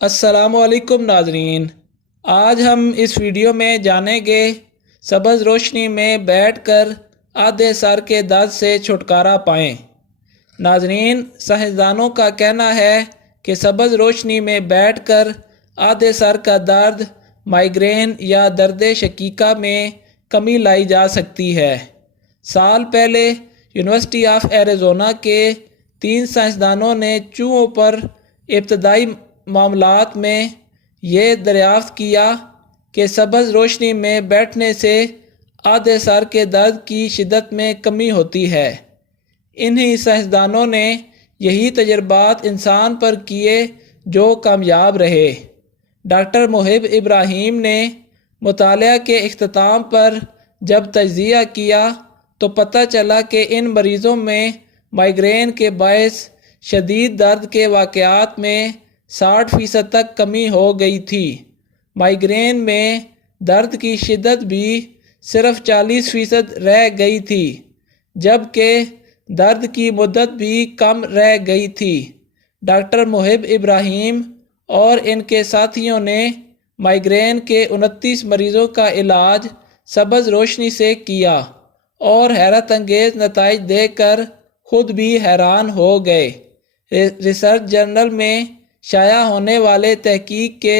السلام علیکم ناظرین، آج ہم اس ویڈیو میں جانیں گے سبز روشنی میں بیٹھ کر آدھے سر کے درد سے چھٹکارا پائیں۔ ناظرین، سائنسدانوں کا کہنا ہے کہ سبز روشنی میں بیٹھ کر آدھے سر کا درد، مائیگرین یا درد شقیقہ میں کمی لائی جا سکتی ہے۔ سال پہلے یونیورسٹی آف ایریزونا کے 3 سائنسدانوں نے چوہوں پر ابتدائی معاملات میں یہ دریافت کیا کہ سبز روشنی میں بیٹھنے سے آدھے سر کے درد کی شدت میں کمی ہوتی ہے۔ انہی سائنسدانوں نے یہی تجربات انسان پر کیے جو کامیاب رہے۔ ڈاکٹر محب ابراہیم نے مطالعہ کے اختتام پر جب تجزیہ کیا تو پتہ چلا کہ ان مریضوں میں مائیگرین کے باعث شدید درد کے واقعات میں 60% تک کمی ہو گئی تھی۔ مائیگرین میں درد کی شدت بھی صرف 40% رہ گئی تھی، جبکہ درد کی مدت بھی کم رہ گئی تھی۔ ڈاکٹر محب ابراہیم اور ان کے ساتھیوں نے مائیگرین کے 29 مریضوں کا علاج سبز روشنی سے کیا اور حیرت انگیز نتائج دیکھ کر خود بھی حیران ہو گئے۔ ریسرچ جرنل میں شائع ہونے والے تحقیق کے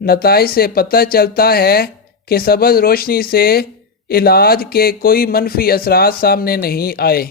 نتائج سے پتہ چلتا ہے کہ سبز روشنی سے علاج کے کوئی منفی اثرات سامنے نہیں آئے۔